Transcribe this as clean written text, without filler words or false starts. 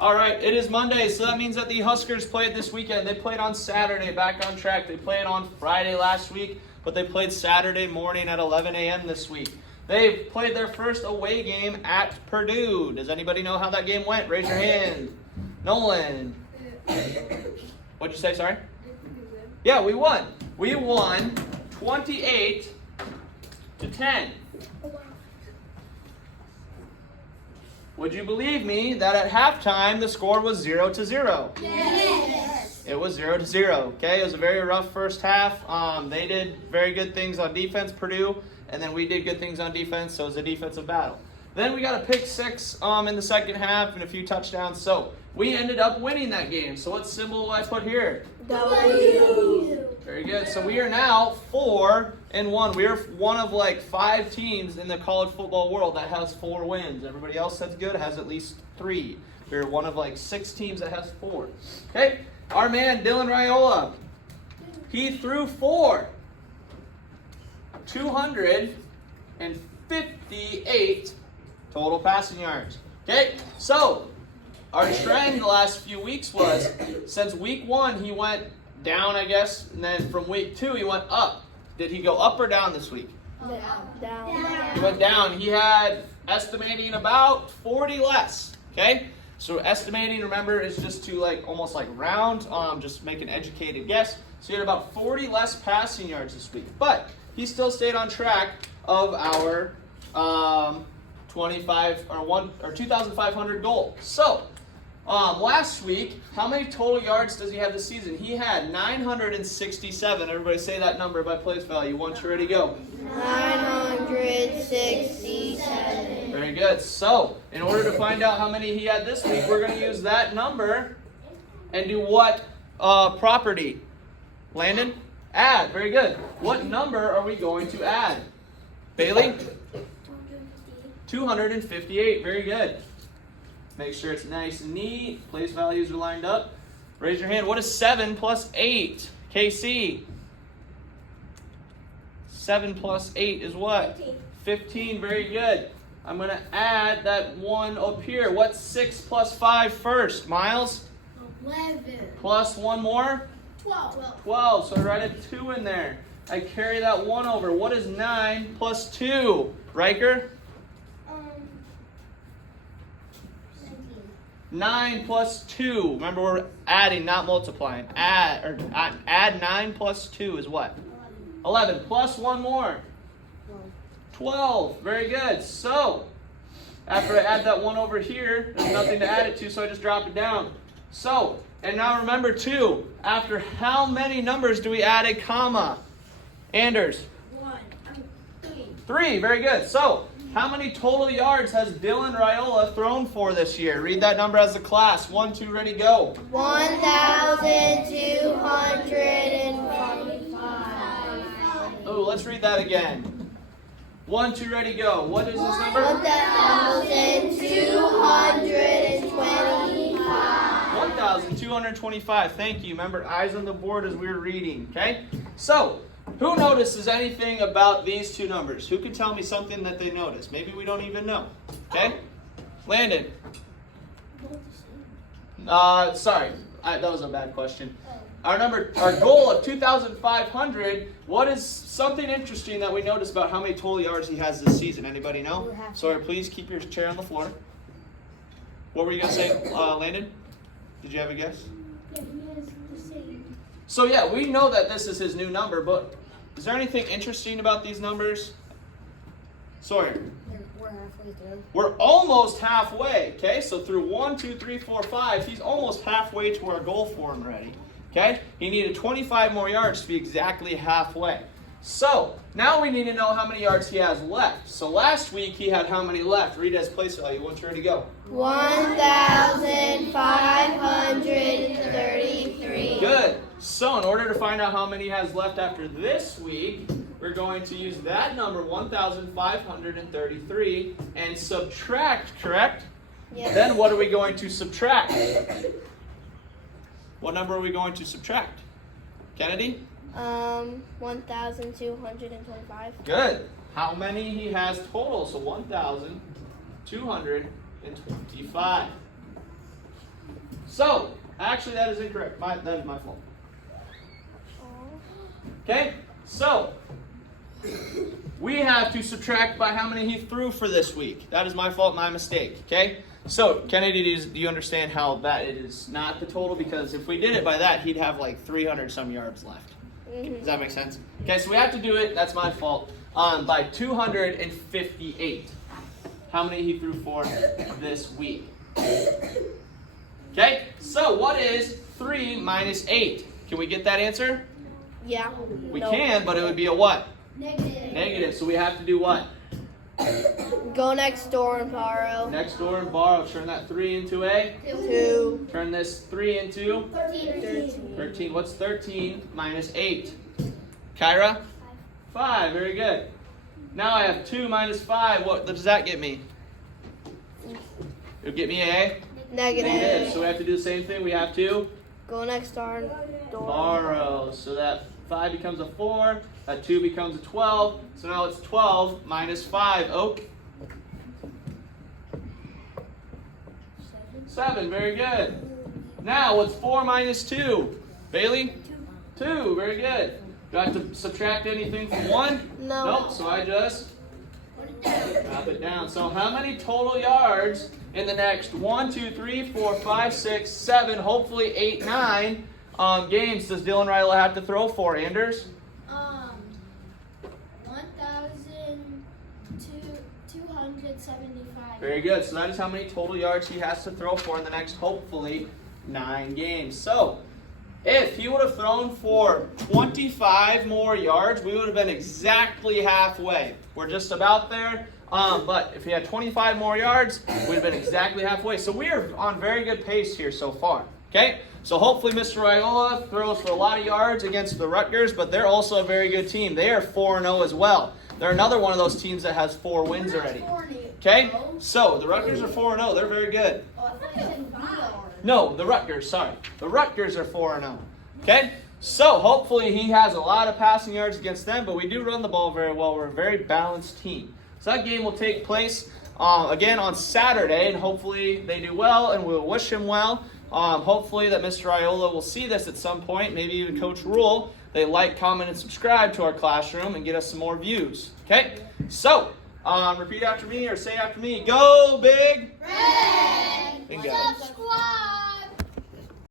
All right, it is Monday, so that means that the Huskers played this weekend. They played on Saturday, back on track. They played on Friday last week, but they played Saturday morning at 11 a.m. this week. They played their first away game at Purdue. Does anybody know how that game went? Raise your hand. Nolan. What'd you say, sorry? Yeah, we won. We won 28-10. Would you believe me that at halftime the score was 0-0? Yes. It was 0-0. Okay, it was a very rough first half. They did very good things on defense, Purdue, and then we did good things on defense, so it was a defensive battle. Then we got a pick six in the second half and a few touchdowns, so we ended up winning that game. So what symbol will I put here? W. Very good. So we are now 4-1. We are one of like 5 teams in the college football world that has 4 wins. Everybody else that's good has at least 3. We're one of like 6 teams that has 4. Okay, our man Dylan Raiola, he threw 258 total passing yards. Okay, so our trend the last few weeks was, since week 1 he went down, I guess, and then from week 2 he went up. Did he go up or down this week? Down. He went down. He had estimating about 40 less. Okay, so estimating, remember, is just to like almost like round, just make an educated guess. So he had about 40 less passing yards this week, but he still stayed on track of our 2,500 goal. So last week, how many total yards does he have this season? He had 967. Everybody say that number by place value. Once you're ready, go. 967. Very good. So, in order to find out how many he had this week, we're going to use that number and do what property? Landon? Add. Very good. What number are we going to add? Bailey? 258. Very good. Make sure it's nice and neat. Place values are lined up. Raise your hand. What is 7 plus 8? KC? 7 plus 8 is what? 15. Very good. I'm going to add that 1 up here. What's 6 plus 5 first? Miles? 11. Plus 1 more? 12. So I write a 2 in there. I carry that 1 over. What is 9 plus 2? Riker? 9 plus 2. Remember, we're adding, not multiplying. Add 9 plus 2 is what? 11. Plus 1 more. 12. Very good. So, after I add that 1 over here, there's nothing to add it to, so I just drop it down. So, and now remember too, after how many numbers do we add a comma? Anders? 3. Very good. So, how many total yards has Dylan Raiola thrown for this year? Read that number as a class. 1, 2, ready, go. 1,225. Oh, let's read that again. 1, 2, ready, go. What is this number? 1,225. 1,225. Thank you. Remember, eyes on the board as we were reading. Okay? So, who notices anything about these 2 numbers? Who can tell me something that they notice? Maybe we don't even know. Okay? Landon. Sorry. That was a bad question. Our goal of 2,500, what is something interesting that we notice about how many total yards he has this season? Anybody know? Sorry, please keep your chair on the floor. What were you going to say, Landon? Did you have a guess? So yeah, we know that this is his new number, but is there anything interesting about these numbers? Sawyer. We're halfway through. We're almost halfway, okay? So through 1, 2, 3, 4, 5, he's almost halfway to our goal for him already, okay? He needed 25 more yards to be exactly halfway. So now we need to know how many yards he has left. So last week he had how many left? Read it as place value. Once you're ready to go. 1,533. Good. So in order to find out how many he has left after this week, we're going to use that number, 1,533, and subtract, correct? Yes. Then what are we going to subtract? What number are we going to subtract? Kennedy? 1,225. Good. How many he has total? So 1,225. So, actually that is incorrect. That is my fault. Okay, so we have to subtract by how many he threw for this week. That is my fault, my mistake. Okay, so Kennedy, do you understand how that it is not the total? Because if we did it by that, he'd have like 300 some yards left. Does that make sense? Okay, so we have to do it, that's my fault, by 258. How many he threw for this week. Okay, so what is 3 minus 8? Can we get that answer? Yeah. We can, but it would be a what? Negative. Negative, so we have to do what? Go next door and borrow. Next door and borrow. Turn that 3 into a? 2. Turn this 3 into? 13. 13. What's 13 minus 8? Kyra? 5. Very good. Now I have 2 minus 5. What does that get me? It'll get me a? Negative. So we have to do the same thing. We have to Go next door and borrow. So that 5 becomes a 4. That 2 becomes a 12. So now it's 12 minus 5. Oak? 7. Very good. Now what's 4 minus 2? Bailey? 2. Very good. Do I have to subtract anything from 1? No. Nope. So I just drop it down. So how many total yards in the next 1, 2, 3, 4, 5, 6, 7, hopefully 8, 9 games does Dylan Raiola have to throw for, Anders? 1,275. Very good. So that is how many total yards he has to throw for in the next, hopefully, 9 games. So if he would have thrown for 25 more yards, we would have been exactly halfway. We're just about there. But if he had 25 more yards, we'd have been exactly halfway. So we are on very good pace here so far. Okay? So hopefully Mr. Raiola throws for a lot of yards against the Rutgers, but they're also a very good team. They are 4-0 as well. They're another one of those teams that has 4 wins already. Okay? So the Rutgers are 4-0. They're very good. No, the Rutgers, sorry. The Rutgers are 4-0. Okay? So hopefully he has a lot of passing yards against them, but we do run the ball very well. We're a very balanced team. So that game will take place again on Saturday, and hopefully they do well, and we'll wish him well. Hopefully that Mr. Raiola will see this at some point, maybe even Coach Rule. They like, comment, and subscribe to our classroom and get us some more views. Okay? So, repeat after me or say after me. Go Big Red! Bingo. Subscribe!